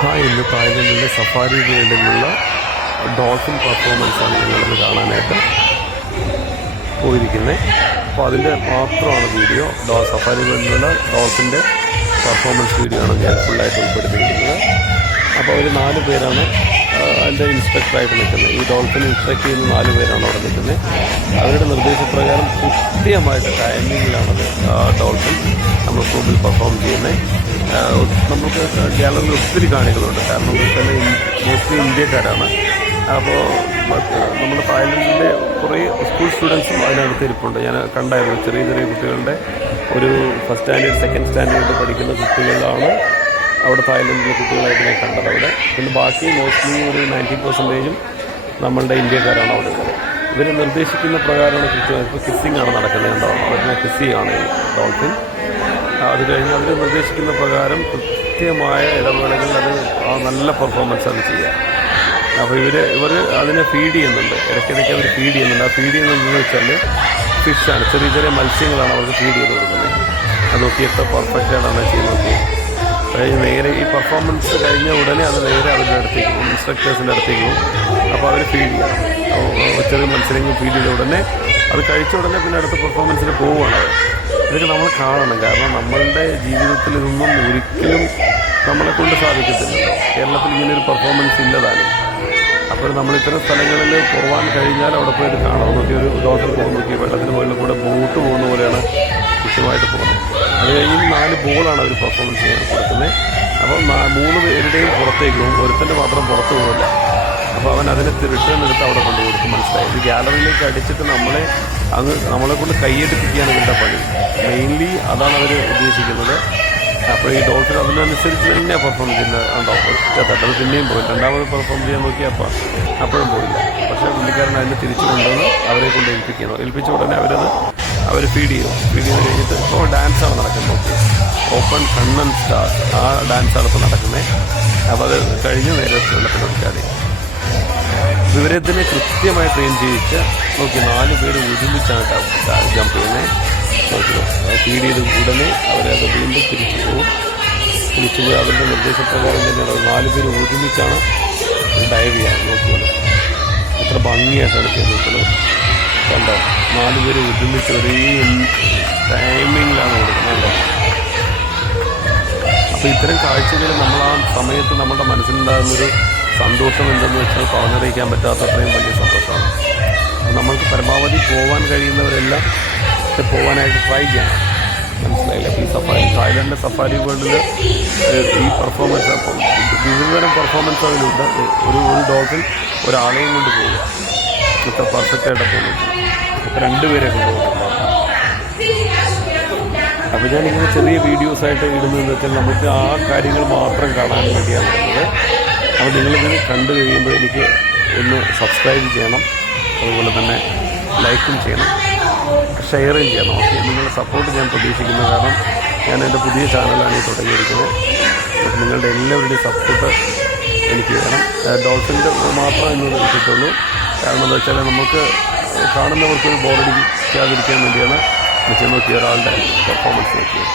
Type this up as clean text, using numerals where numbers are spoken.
ഇന്ന് തായ്ലൻഡിലെ safari വേൾഡിലുള്ള dolphin പെർഫോമൻസാണ് നിങ്ങളിന്ന് കാണാനായിട്ട് പോയിരിക്കുന്നത്. അപ്പോൾ അതിൻ്റെ മാത്രമാണ് വീഡിയോ. സഫാരി വേൾഡിലുള്ള ഡോൾഫിൻ്റെ പെർഫോമൻസ് വീഡിയോ ആണ് ഞാൻ ഫുള്ളായിട്ട് ഉൾപ്പെടുത്തിയിരിക്കുന്നത്. അപ്പോൾ അവർ 4 പേരാണ് അതിൻ്റെ ഇൻസ്ട്രക്ടറായിട്ട് നിൽക്കുന്നത്. ഈ ഡോൾഫിൻ ഇൻസ്ട്രക്ട് ചെയ്യുന്ന 4 പേരാണ് അവിടെ നിൽക്കുന്നത്. അവരുടെ നിർദ്ദേശപ്രകാരം കൃത്യമായിട്ട് ടൈമിങ്ങിലാണത് ഡോൾഫിൻ നമ്മൾ റൂമിൽ പെർഫോം ചെയ്യുന്നത്. നമുക്ക് ഗാലറിയിൽ ഒത്തിരി കാണികളുണ്ട്. കാരണം എന്ന് വെച്ചാൽ മോസ്റ്റ്ലി ഇന്ത്യക്കാരാണ്. അപ്പോൾ നമ്മുടെ തായ്ലൻഡിൻ്റെ കുറേ സ്കൂൾ സ്റ്റുഡൻസും അതിനടുത്ത് ഇരിപ്പുണ്ട്. ഞാൻ കണ്ടായിരുന്നു ചെറിയ ചെറിയ കുട്ടികളുടെ ഒരു ഫസ്റ്റ് സ്റ്റാൻഡേർഡ് സെക്കൻഡ് സ്റ്റാൻഡേർഡ് പഠിക്കുന്ന കുട്ടികളാണ് അവിടെ തായ്ലൻഡിലെ കുട്ടികളായിട്ട് ഞാൻ കണ്ടത് അവിടെ. പിന്നെ ബാക്കി മോസ്റ്റ്ലി ഒരു 90% നമ്മളുടെ ഇന്ത്യക്കാരാണ് അവിടെ ഉള്ളത്. ഇവർ നിർദ്ദേശിക്കുന്ന പ്രകാരമാണ് കൃത്യമായി. ഇപ്പോൾ കിസ്സിങ് ആണ് നടക്കുന്നത്. ഉണ്ടാവും അവരുടെ കിസ്സിങ് ആണ് ഈ ഡോൾഫിൻ. അത് കഴിഞ്ഞ് അവർ നിർദ്ദേശിക്കുന്ന പ്രകാരം കൃത്യമായ ഇടവേളകളിൽ അത് നല്ല പെർഫോമൻസ് അത് ചെയ്യുക. അപ്പോൾ ഇവർ അതിനെ ഫീഡ് ചെയ്യുന്നുണ്ട്. ഇടയ്ക്കിടയ്ക്ക് അവർ ഫീഡ് ചെയ്യുന്നുണ്ട്. ആ ഫീഡ് ചെയ്യുന്നതെന്ന് വെച്ചാൽ ഫിഷാണ്, ചെറിയ ചെറിയ മത്സ്യങ്ങളാണ് അവർക്ക് ഫീഡ് ചെയ്ത് കൊടുക്കുന്നത്. അത് നോക്കി എത്ര പെർഫെക്റ്റായിട്ടാണ് ചെയ്ത് നോക്കി. നേരെ ഈ പെർഫോമൻസ് കഴിഞ്ഞ ഉടനെ അത് നേരെ അവരുടെ അടുത്തേക്ക് പോകും, ഇൻസ്ട്രക്ടേഴ്സിൻ്റെ അടുത്തേക്ക് പോകും. അപ്പോൾ അവർ ഫീഡ് ചെയ്യണം. ചെറിയ മത്സരങ്ങൾ ഫീഡ് ചെയ്ത ഉടനെ അത് കഴിച്ച ഉടനെ പിന്നെ അടുത്ത പെർഫോമൻസിന് പോവുകയാണ്. ഇതൊക്കെ നമ്മൾ കാണണം. കാരണം നമ്മളുടെ ജീവിതത്തിൽ ഇതൊന്നും ഒരിക്കലും നമ്മളെ കൊണ്ട് സാധിക്കത്തില്ലല്ലോ. കേരളത്തിൽ ഇങ്ങനെയൊരു പെർഫോമൻസ് ഇല്ലതാനും. അപ്പോൾ നമ്മൾ ഇത്തരം സ്ഥലങ്ങളിൽ പോകാൻ കഴിഞ്ഞാൽ അവിടെ പോയി ഇത് കാണാൻ നോക്കി ഒരു ഡോക്ടർ പോകുന്ന നോക്കി വെള്ളത്തിന് മുകളിൽ കൂടെ ബോട്ട് പോകുന്ന പോലെയാണ് കൃത്യമായിട്ട് പോകുന്നത്. അത് കഴിഞ്ഞ് 4 ബോളാണ് അവർ പെർഫോമൻസ് ചെയ്യാൻ കൊടുക്കുന്നത്. അപ്പോൾ 3 പേരുടെയും പുറത്തേക്ക് പോകും, ഒരുത്തൻ്റെ മാത്രം പുറത്ത് പോകില്ല. അപ്പോൾ അവൻ അതിനെ റിട്ടേൺ എടുത്ത് അവിടെ കൊണ്ടുകൊടുക്കും. മനസ്സിലായി. ഇത് ഗാലറിയിലേക്ക് അടിച്ചിട്ട് നമ്മളെ കൊണ്ട് കൈയെടുപ്പിക്കുകയാണ് ഇതിൻ്റെ പണി. മെയിൻലി അതാണ് അവർ ഉദ്ദേശിക്കുന്നത്. അപ്പോൾ ഈ ഡോൾഫിൻ അതിനനുസരിച്ച് തന്നെ പെർഫോം ചെയ്യുന്നത് ഉണ്ടാവും. ഒറ്റത്തട്ട് അത് പിന്നെയും പോയി. രണ്ടാമത് പെർഫോം ചെയ്യാൻ നോക്കിയപ്പോൾ അപ്പോഴും പോയില്ല. പക്ഷേ പുള്ളിക്കാരൻ അതിനെ തിരിച്ചു കൊണ്ടുവന്ന് അവരെ കൊണ്ട് ഏൽപ്പിച്ച ഉടനെ അവർ ഫീഡ് ചെയ്യും. ഫീഡ് ചെയ്ത് കഴിഞ്ഞിട്ട് ഇപ്പോൾ ഡാൻസാണ് നടക്കുന്നത്. ഓപ്പൺ കണ്ണൻ സ്റ്റാർ ആ ഡാൻസാണ് ഇപ്പോൾ നടക്കുന്നത്. അപ്പോൾ അത് കഴിഞ്ഞ് നേരെ വെള്ളത്തിലൊടുക്കാതെ ഇവരെ തന്നെ കൃത്യമായി ട്രെയിൻ ചെയ്യിച്ച് നോക്കി 4 പേര് ഒരുമിച്ചാണ് ജമ്പ് ചെയ്യുന്നത്. നോക്കിയോ, ഫീഡ് ചെയ്ത് ഉടനെ അവരത് വീണ്ടും തിരിച്ചു പോയി അവരുടെ നിർദ്ദേശപ്രകാരം തന്നെയാണ് 4 പേര് ഒരുമിച്ചാണ് ഡൈവ് ചെയ്യാൻ നോക്കുന്നത്. എത്ര ഭംഗിയായിട്ടാണ് ചെയ്ത് നോക്കുന്നത്. കണ്ടോ, 4 പേര് ഒരുമിച്ച് ഒരേ ടൈമിങ്ങിലാണ് കൊടുക്കുന്നത്. അപ്പോൾ ഇത്തരം കാഴ്ചകൾ നമ്മൾ ആ സമയത്ത് നമ്മുടെ മനസ്സിലുണ്ടാകുന്നൊരു സന്തോഷം എന്തെന്ന് വെച്ചാൽ പറഞ്ഞറിയിക്കാൻ പറ്റാത്ത അത്രയും വലിയ സന്തോഷമാണ്. നമ്മൾക്ക് പരമാവധി പോകാൻ കഴിയുന്നവരെല്ലാം പോകാനായിട്ട് ട്രൈ ചെയ്യണം. മനസ്സിലായില്ല. അപ്പോൾ ഈ തായ്ലൻഡിലെ സഫാരി വേൾഡിൽ ഈ പെർഫോമൻസ് വിവിധതരം പെർഫോമൻസ് അതിലുണ്ട്. ഒരു ഡോൾഫിൻ ഒരാളെയും കൊണ്ട് പോകുക, ഇത്ര പെർഫെക്റ്റായിട്ട് പോകുന്നു. ഇപ്പോൾ 2 പേരെ കൊണ്ടുപോകുന്നുണ്ട്. അപ്പോൾ ഞാനിങ്ങനെ ചെറിയ വീഡിയോസായിട്ട് ഇടുന്നതെന്ന് വെച്ചാൽ നമുക്ക് ആ കാര്യങ്ങൾ മാത്രം കാണാൻ വേണ്ടിയാണ് വരുന്നത്. അപ്പോൾ നിങ്ങളിത് കണ്ടു കഴിയുമ്പോൾ എനിക്ക് ഒന്ന് സബ്സ്ക്രൈബ് ചെയ്യണം, അതുപോലെ തന്നെ ലൈക്കും ചെയ്യണം, ഷെയറും ചെയ്യണം. ഓക്കെ, നിങ്ങളുടെ സപ്പോർട്ട് ഞാൻ പ്രതീക്ഷിക്കുന്നു. കാരണം ഞാൻ എൻ്റെ പുതിയ ചാനലാണ് ഈ തുടങ്ങിയിരിക്കുന്നത്. അപ്പോൾ നിങ്ങളുടെ എല്ലാവരുടെയും സപ്പോർട്ട് എനിക്ക് വേണം. ഡോൾഫിൻ്റെ മാത്രം എന്ന് കിട്ടുള്ളൂ. കാരണം എന്താ വെച്ചാൽ നമുക്ക് കാണുന്നവർക്കൊരു ബോറടിക്കാതിരിക്കാൻ വേണ്ടിയാണ് നോക്കിയ ഒരാളുടെ പെർഫോമൻസ് നോക്കിയത്.